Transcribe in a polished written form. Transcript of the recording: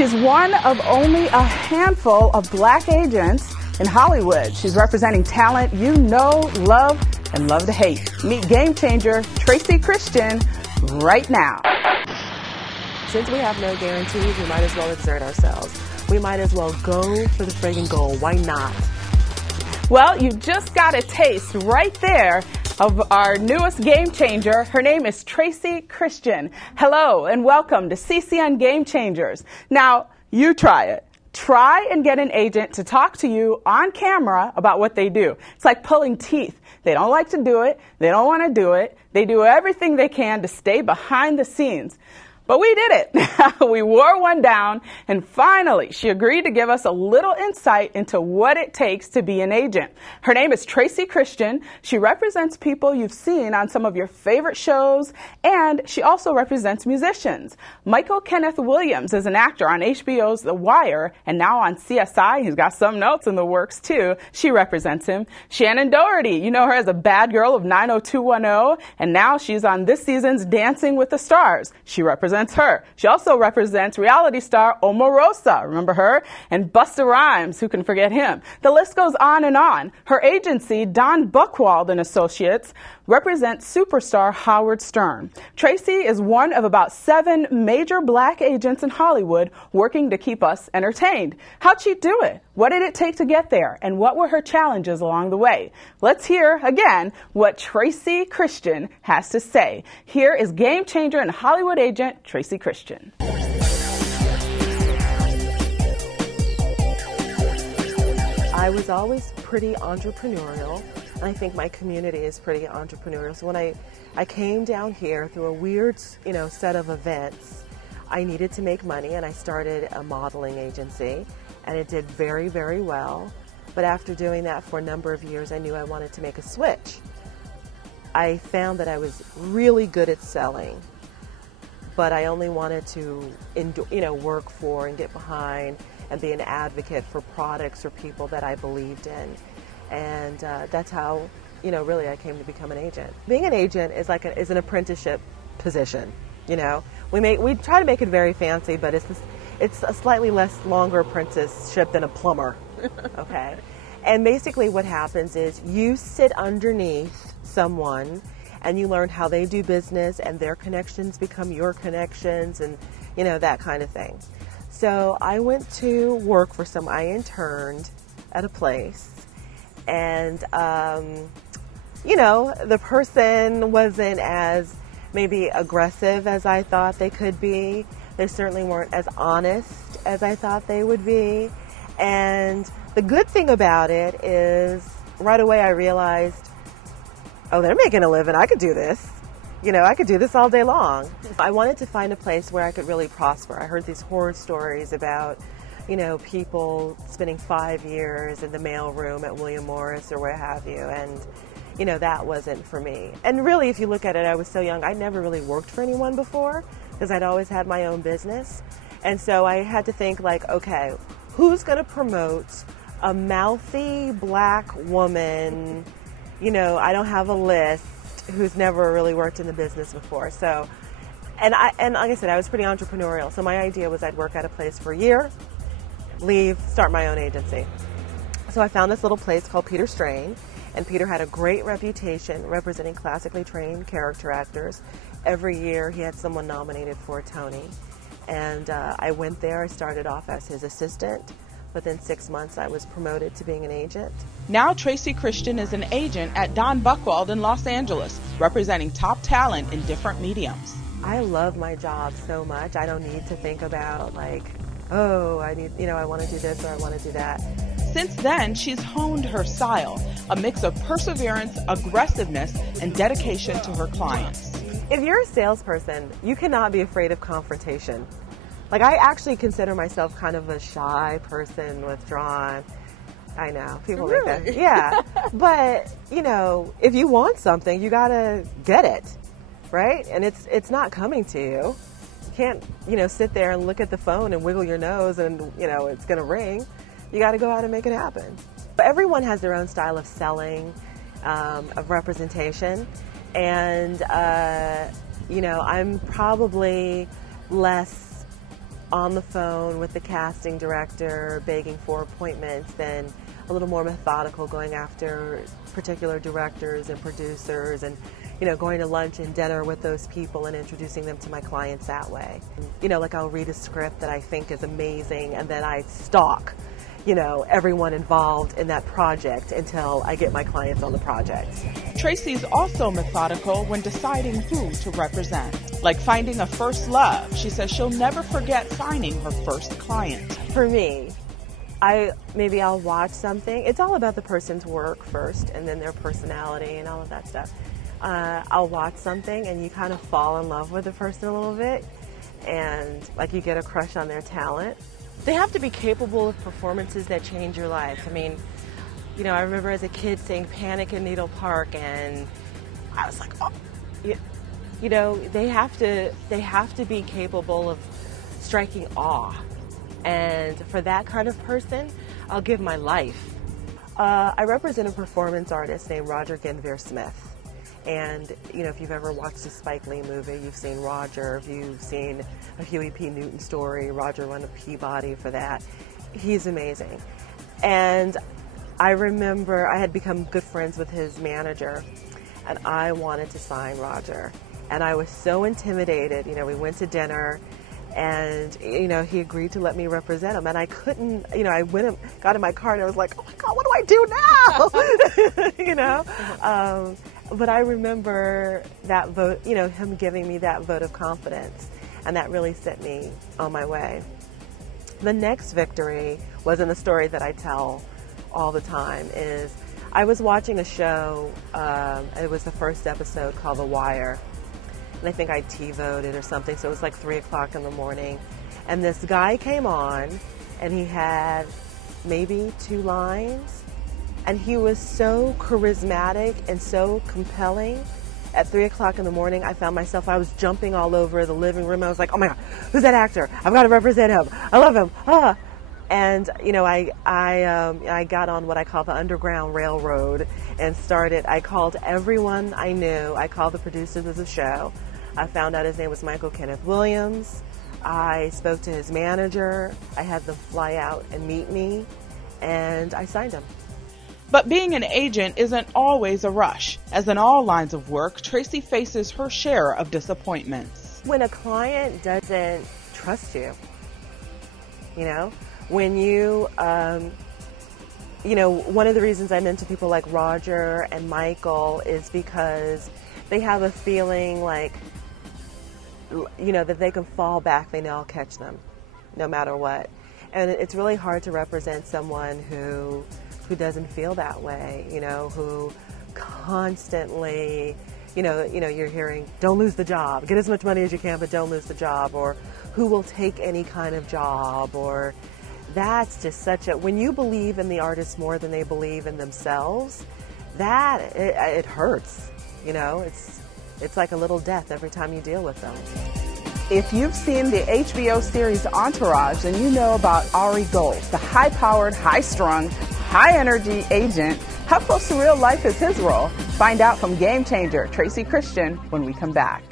She's one of only a handful of black agents in Hollywood. She's representing talent you know, love, and love to hate. Meet game changer Tracy Christian right now. Since we have no guarantees, we might as well exert ourselves. We might as well go for the friggin' goal. Why not? Well, you just got a taste right there of our newest game changer. Her name is Tracy Christian. Hello and welcome to CCN Game Changers. Now, you try it. Try and get an agent to talk to you on camera about what they do. It's like pulling teeth. They don't like to do it. They don't want to do it. They do everything they can to stay behind the scenes. But we did it. We wore one down, and finally, she agreed to give us a little insight into what it takes to be an agent. Her name is Tracy Christian. She represents people you've seen on some of your favorite shows, and she also represents musicians. Michael Kenneth Williams is an actor on HBO's The Wire, and now on CSI. He's got something else in the works, too. She represents him. Shannon Doherty, you know her as a bad girl of 90210, and now she's on this season's Dancing with the Stars. She represents her. She also represents reality star Omarosa, remember her? And Busta Rhymes, who can forget him? The list goes on and on. Her agency, Don Buchwald and Associates, represents superstar Howard Stern. Tracy is one of about 7 major black agents in Hollywood working to keep us entertained. How'd she do it? What did it take to get there? And what were her challenges along the way? Let's hear, again, what Tracy Christian has to say. Here is game changer and Hollywood agent Tracy Christian. I was always pretty entrepreneurial. I think my community is pretty entrepreneurial. So when I came down here through a weird, set of events, I needed to make money, and I started a modeling agency, and it did very, very well. But after doing that for a number of years, I knew I wanted to make a switch. I found that I was really good at selling, but I only wanted to, work for and get behind and be an advocate for products or people that I believed in. And that's how, really I came to become an agent. Being an agent is is an apprenticeship position. We try to make it very fancy, but it's a slightly longer apprenticeship than a plumber. Okay. And basically what happens is you sit underneath someone and you learn how they do business, and their connections become your connections, and that kind of thing. So I went to work for I interned at a place. And, the person wasn't as maybe aggressive as I thought they could be. They certainly weren't as honest as I thought they would be. And the good thing about it is right away I realized, oh, they're making a living. I could do this. I could do this all day long. I wanted to find a place where I could really prosper. I heard these horror stories about people spending 5 years in the mailroom at William Morris or what have you, and that wasn't for me. And really, if you look at it, I was so young, I never really worked for anyone before because I'd always had my own business. And so I had to think okay, who's going to promote a mouthy black woman, I don't have a list, who's never really worked in the business before. So, and like I said, I was pretty entrepreneurial. So my idea was I'd work at a place for a year, leave, start my own agency. So I found this little place called Peter Strain, and Peter had a great reputation representing classically trained character actors. Every year he had someone nominated for a Tony. And I went there. I started off as his assistant, but then 6 months I was promoted to being an agent. Now Tracy Christian is an agent at Don Buchwald in Los Angeles, representing top talent in different mediums. I love my job so much. I don't need to think about I want to do this or I want to do that. Since then, she's honed her style, a mix of perseverance, aggressiveness, and dedication to her clients. If you're a salesperson, you cannot be afraid of confrontation. I actually consider myself kind of a shy person, withdrawn. I know, people think that. Yeah, but, if you want something, you gotta get it, right? And it's not coming to you. You can't, sit there and look at the phone and wiggle your nose and, it's going to ring. You got to go out and make it happen. But everyone has their own style of selling, of representation. And, I'm probably less on the phone with the casting director, begging for appointments, then a little more methodical, going after particular directors and producers, and going to lunch and dinner with those people and introducing them to my clients that way. Like I'll read a script that I think is amazing, and then I stalk everyone involved in that project until I get my clients on the project. Tracy's also methodical when deciding who to represent. Like finding a first love, she says she'll never forget signing her first client. For me, I'll watch something. It's all about the person's work first, and then their personality and all of that stuff. I'll watch something and you kind of fall in love with the person a little bit, and like you get a crush on their talent. They have to be capable of performances that change your life. I mean, I remember as a kid seeing Panic in Needle Park, and I was like, oh, they have to be capable of striking awe. And for that kind of person, I'll give my life. I represent a performance artist named Roger Guenveur-Smith. And, if you've ever watched a Spike Lee movie, you've seen Roger. If you've seen a Huey P. Newton story, Roger won a Peabody for that. He's amazing. And I remember I had become good friends with his manager, and I wanted to sign Roger. And I was so intimidated. We went to dinner, and, he agreed to let me represent him. And I couldn't, I went and got in my car, and I was like, oh my God, what do I do now? But I remember that vote, him giving me that vote of confidence, and that really set me on my way. The next victory was in the story that I tell all the time. Is I was watching a show, it was the first episode called The Wire, and I think I T-voted or something, so it was like 3 o'clock in the morning, and this guy came on, and he had maybe 2 lines, and he was so charismatic and so compelling. At 3 o'clock in the morning, I found myself, I was jumping all over the living room. I was like, oh my God, who's that actor? I've got to represent him. I love him. Ah. And, I got on what I call the Underground Railroad and I called everyone I knew. I called the producers of the show. I found out his name was Michael Kenneth Williams. I spoke to his manager. I had them fly out and meet me, and I signed him. But being an agent isn't always a rush. As in all lines of work, Tracy faces her share of disappointments. When a client doesn't trust you, when you, one of the reasons I'm into people like Roger and Michael is because they have a feeling like, that they can fall back, they know I'll catch them, no matter what. And it's really hard to represent someone who doesn't feel that way, who constantly, you're hearing, don't lose the job, get as much money as you can, but don't lose the job, or who will take any kind of job, or that's just when you believe in the artist more than they believe in themselves, it hurts, it's like a little death every time you deal with them. If you've seen the HBO series Entourage, then you know about Ari Gold, the high-powered, high-strung, high-energy agent. How close to real life is his role? Find out from Game Changer, Tracy Christian, when we come back.